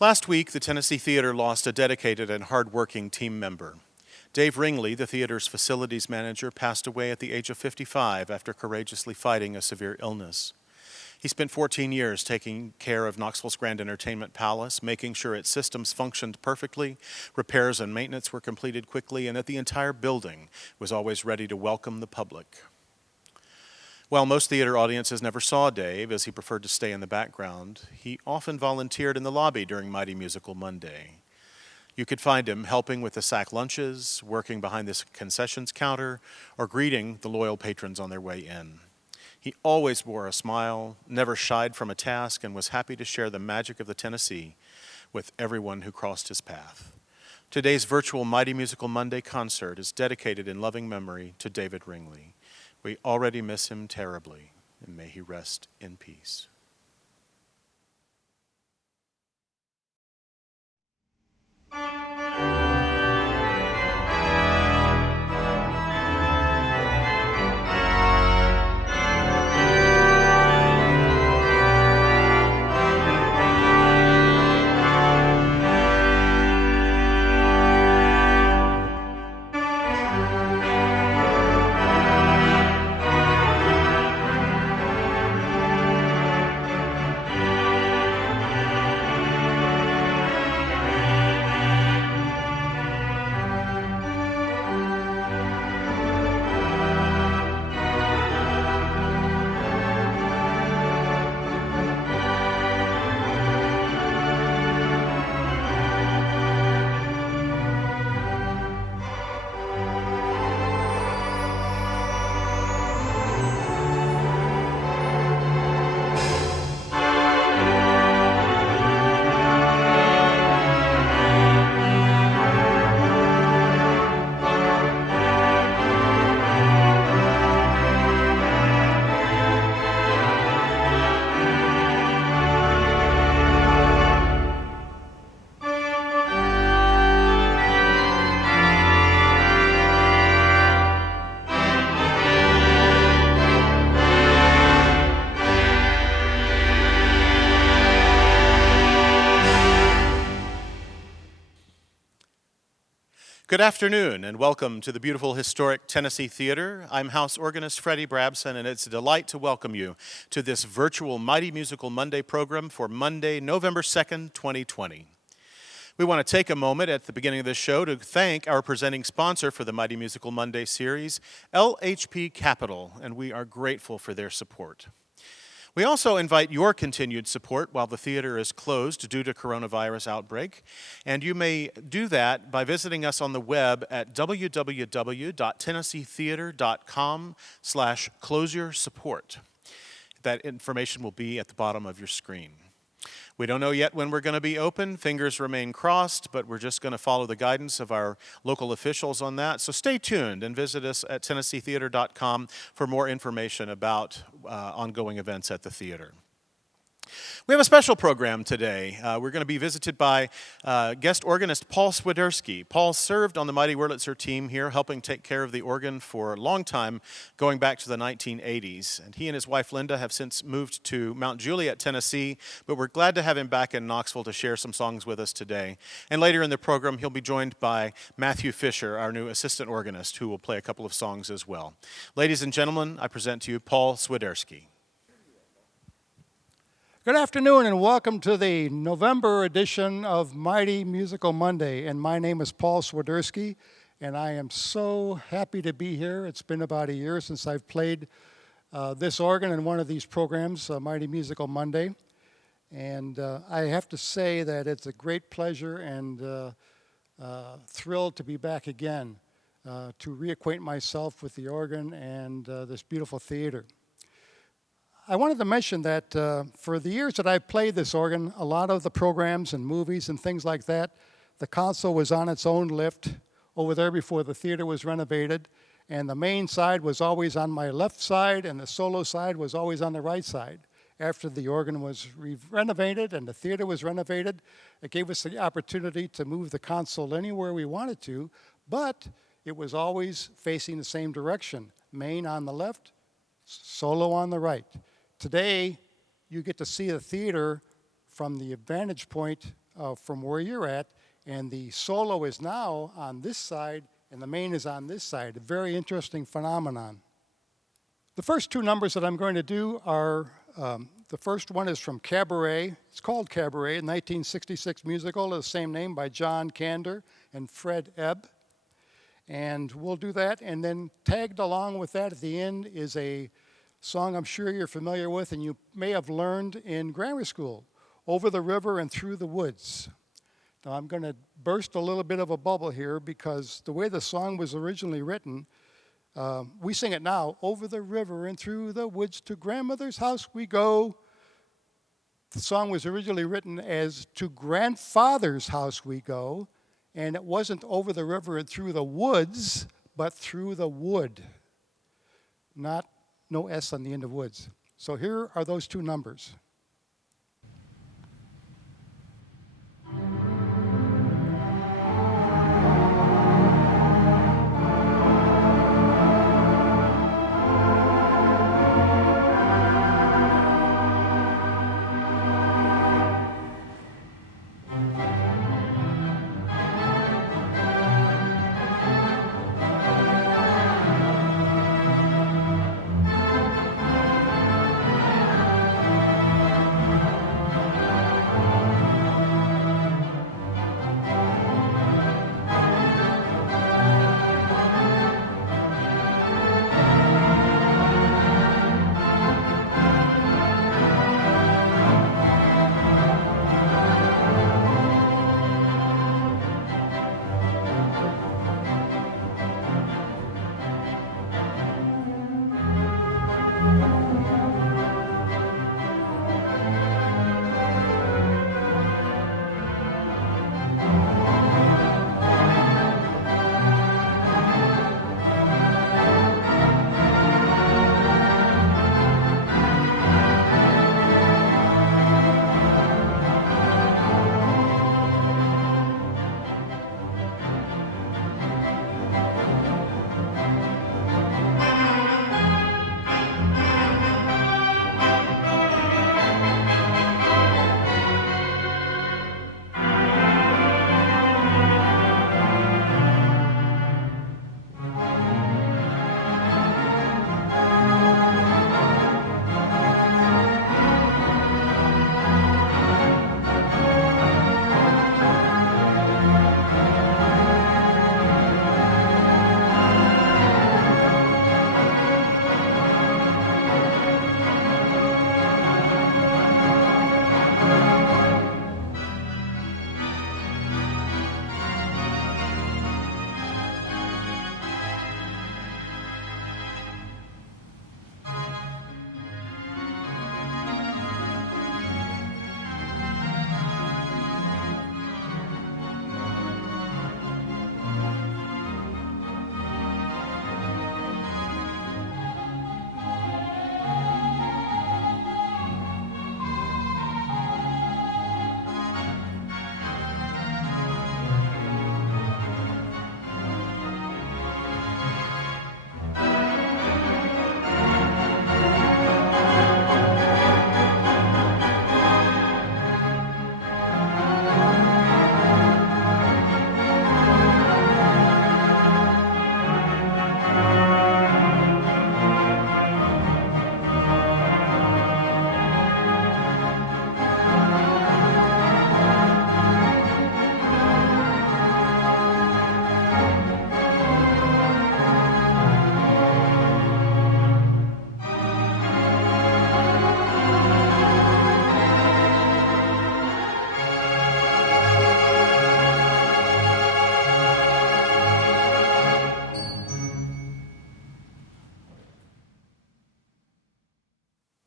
Last week, the Tennessee Theater lost a dedicated and hard-working team member. Dave Ringley, the theater's facilities manager, passed away at the age of 55 after courageously fighting a severe illness. He spent 14 years taking care of Knoxville's Grand Entertainment Palace, making sure its systems functioned perfectly, repairs and maintenance were completed quickly, and that the entire building was always ready to welcome the public. While most theater audiences never saw Dave, as he preferred to stay in the background, he often volunteered in the lobby during Mighty Musical Monday. You could find him helping with the sack lunches, working behind the concessions counter, or greeting the loyal patrons on their way in. He always wore a smile, never shied from a task, and was happy to share the magic of the Tennessee with everyone who crossed his path. Today's virtual Mighty Musical Monday concert is dedicated in loving memory to David Ringley. We already miss him terribly, and may he rest in peace. Good afternoon, and welcome to the beautiful historic Tennessee Theater. I'm house organist Freddie Brabson, and it's a delight to welcome you to this virtual Mighty Musical Monday program for Monday, November 2nd, 2020. We want to take a moment at the beginning of this show to thank our presenting sponsor for the Mighty Musical Monday series, LHP Capital, and we are grateful for their support. We also invite your continued support while the theater is closed due to coronavirus outbreak, and you may do that by visiting us on the web at www.tennesseetheater.com/closeyoursupport. That information will be at the bottom of your screen. We don't know yet when we're going to be open. Fingers remain crossed, but we're just going to follow the guidance of our local officials on that. So stay tuned and visit us at tennesseetheater.com for more information about ongoing events at the theater. We have a special program today. We're going to be visited by guest organist Paul Swiderski. Paul served on the Mighty Wurlitzer team here, helping take care of the organ for a long time, going back to the 1980s. And he and his wife Linda have since moved to Mount Juliet, Tennessee, but we're glad to have him back in Knoxville to share some songs with us today. And later in the program, he'll be joined by Matthew Fisher, our new assistant organist, who will play a couple of songs as well. Ladies and gentlemen, I present to you Paul Swiderski. Good afternoon and welcome to the November edition of Mighty Musical Monday. And my name is Paul Swiderski, and I am so happy to be here. It's been about a year since I've played this organ in one of these programs, Mighty Musical Monday. And I have to say that it's a great pleasure and thrilled to be back again to reacquaint myself with the organ and this beautiful theater. I wanted to mention that for the years that I've played this organ, a lot of the programs and movies and things like that, the console was on its own lift over there before the theater was renovated, and the main side was always on my left side, and the solo side was always on the right side. After the organ was renovated and the theater was renovated, it gave us the opportunity to move the console anywhere we wanted to, but it was always facing the same direction. Main on the left, solo on the right. Today, you get to see the theater from the vantage point from where you're at, and the solo is now on this side, and the main is on this side. A very interesting phenomenon. The first two numbers that I'm going to do are, the first one is from Cabaret. It's called Cabaret, a 1966 musical of the same name by John Kander and Fred Ebb. And we'll do that, and then tagged along with that at the end is a song I'm sure you're familiar with and you may have learned in grammar school, Over the River and Through the Woods. Now I'm going to burst a little bit of a bubble here because the way the song was originally written, we sing it now, over the river and through the woods to grandmother's house we go. The song was originally written as to grandfather's house we go, and it wasn't over the river and through the woods, but through the wood. No S on the end of woods. So here are those two numbers.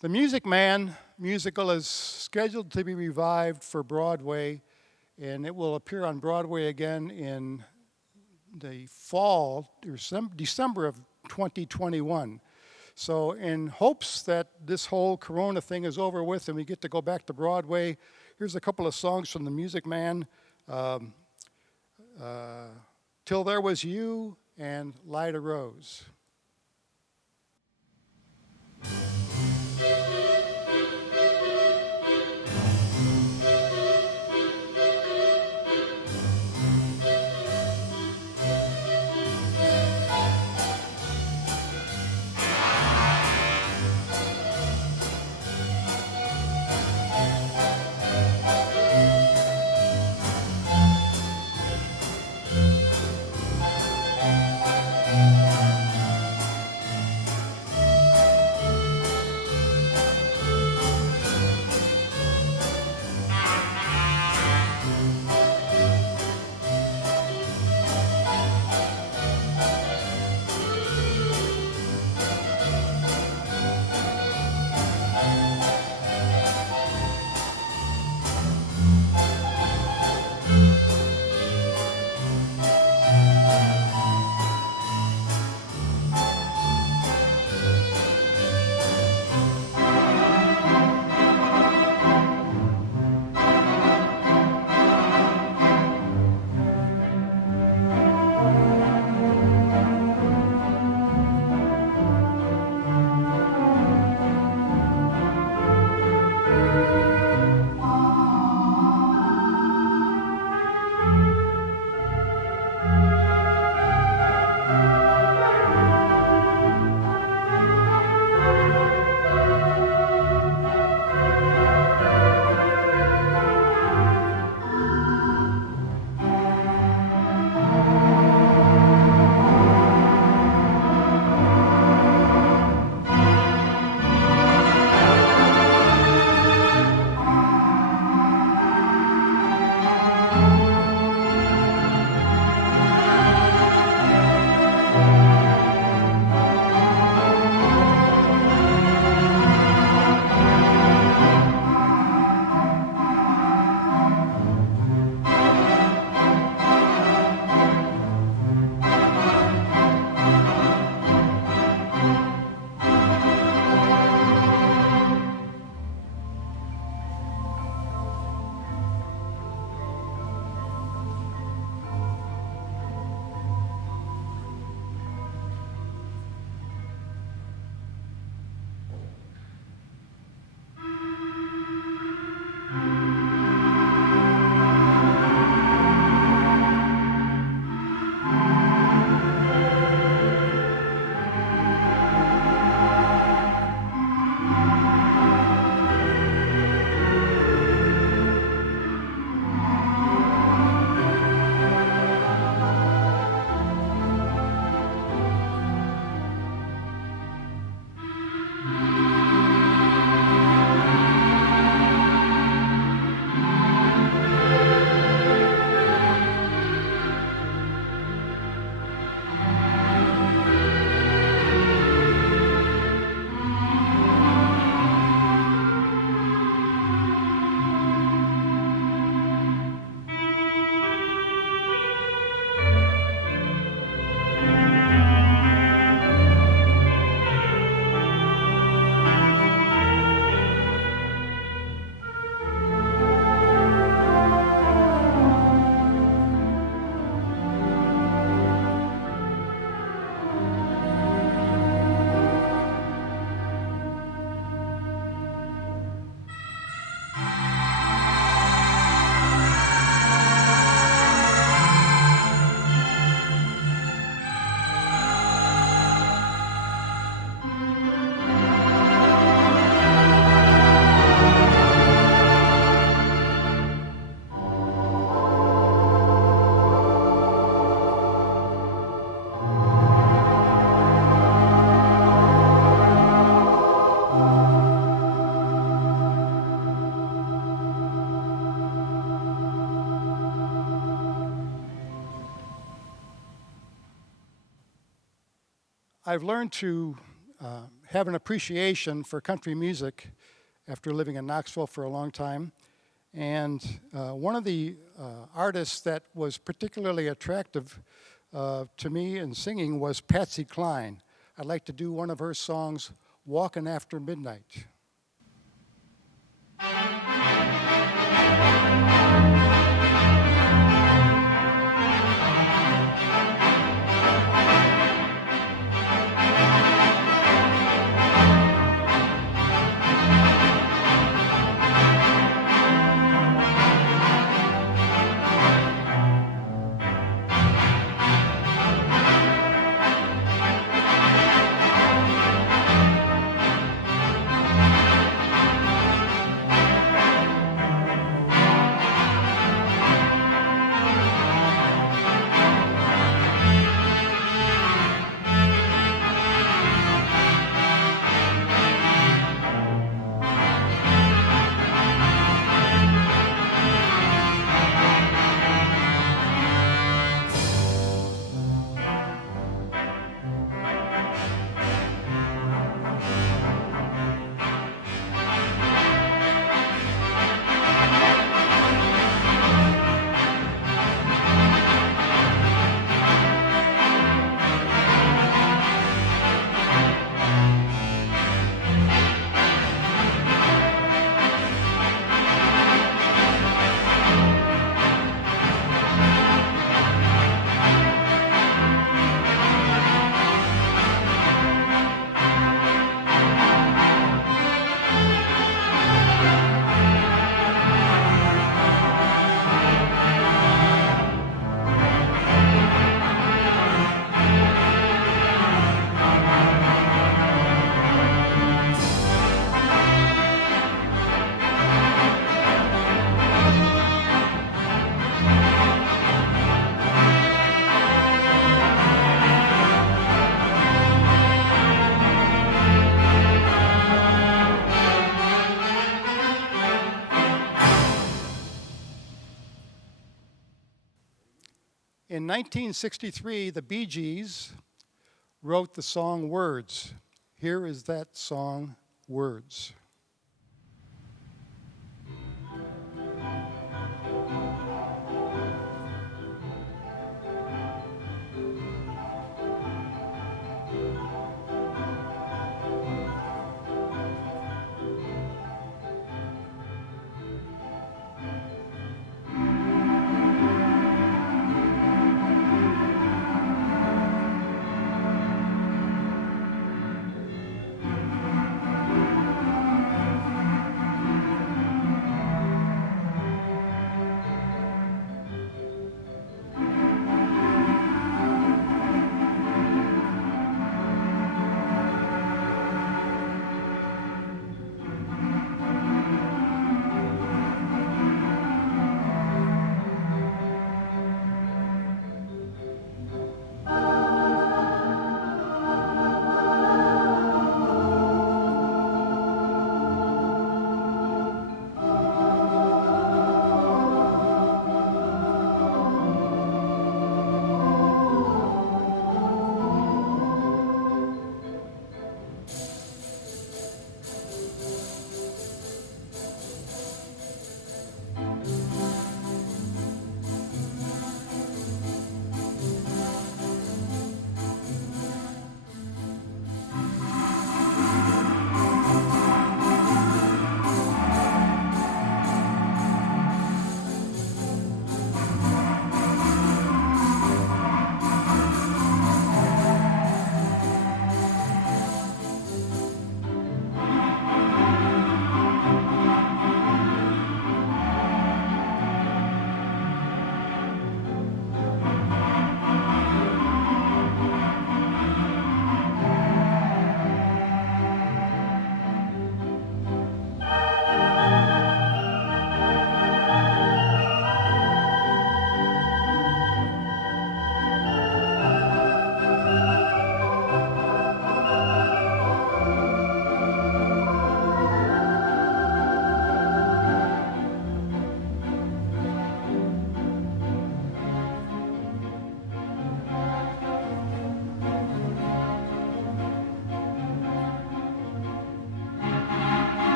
The Music Man musical is scheduled to be revived for Broadway, and it will appear on Broadway again in the fall, December of 2021. So in hopes that this whole Corona thing is over with and we get to go back to Broadway, here's a couple of songs from The Music Man. Till There Was You and Lida Rose. I've learned to have an appreciation for country music after living in Knoxville for a long time. And one of the artists that was particularly attractive to me in singing was Patsy Cline. I'd like to do one of her songs, Walkin' After Midnight. In 1963, the Bee Gees wrote the song Words. Here is that song, Words.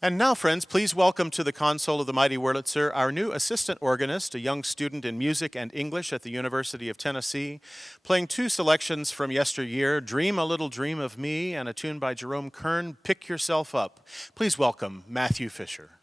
And now, friends, please welcome to the console of the Mighty Wurlitzer our new assistant organist, a young student in music and English at the University of Tennessee, playing two selections from yesteryear, Dream a Little Dream of Me, and a tune by Jerome Kern, Pick Yourself Up. Please welcome Matthew Fisher.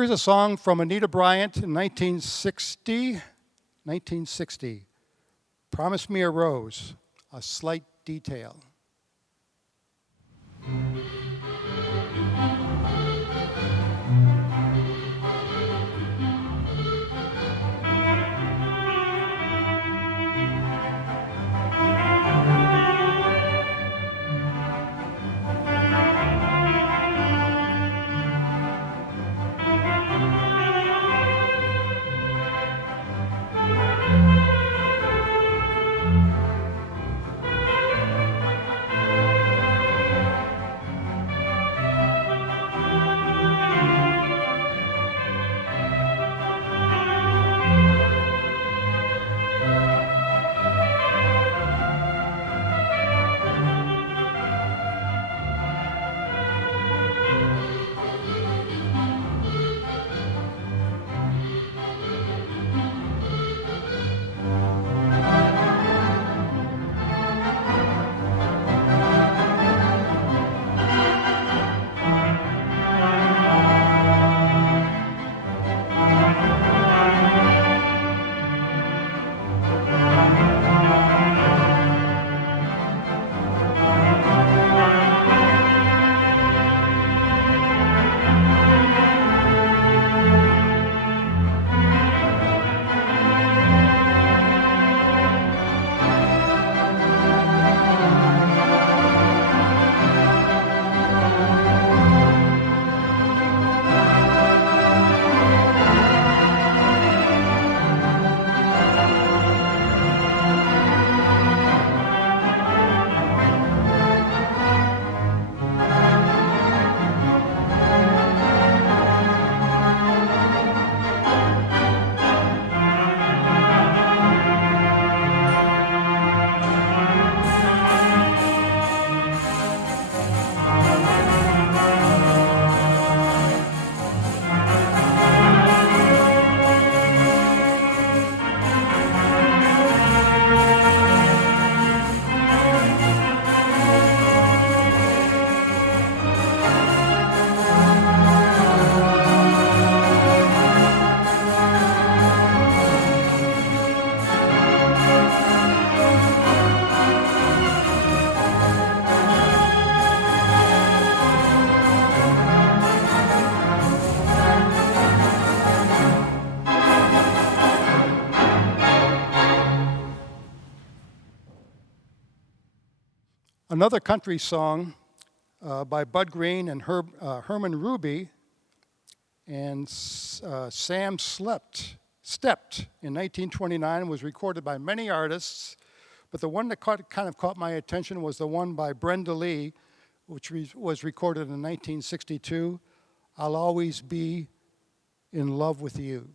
Here's a song from Anita Bryant in 1960. Promise Me a Rose, a slight detail. another country song by Bud Green and Herman Ruby, and Sam Stepped in 1929, was recorded by many artists, but the one that kind of caught my attention was the one by Brenda Lee, which was recorded in 1962, I'll Always Be in Love with You.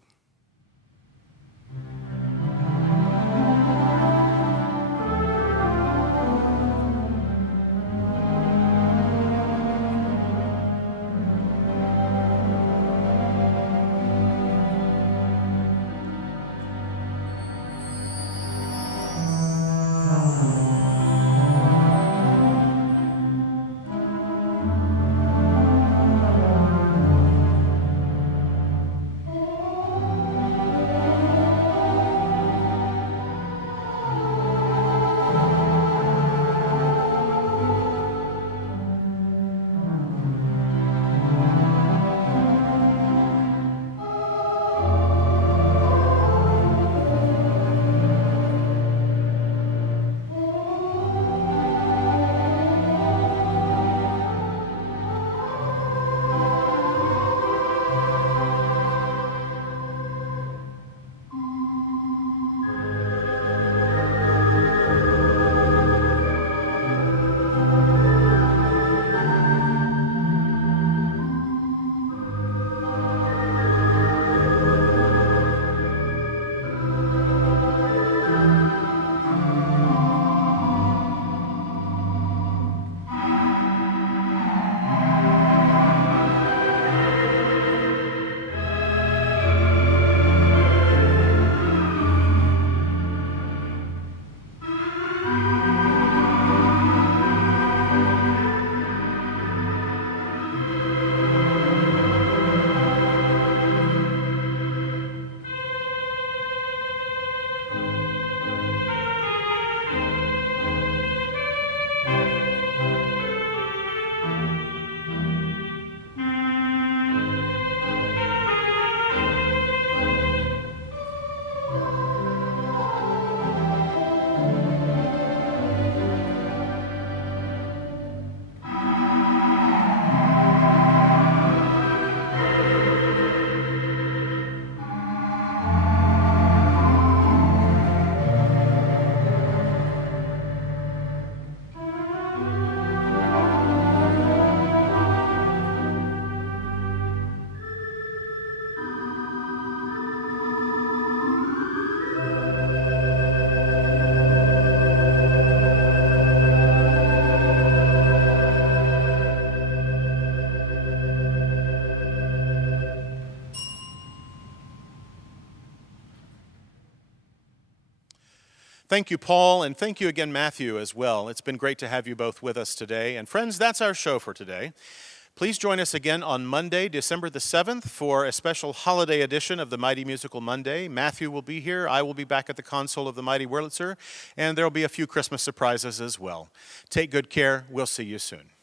Thank you, Paul, and thank you again, Matthew, as well. It's been great to have you both with us today. And friends, that's our show for today. Please join us again on Monday, December the 7th, for a special holiday edition of the Mighty Musical Monday. Matthew will be here. I will be back at the console of the Mighty Wurlitzer, and there will be a few Christmas surprises as well. Take good care. We'll see you soon.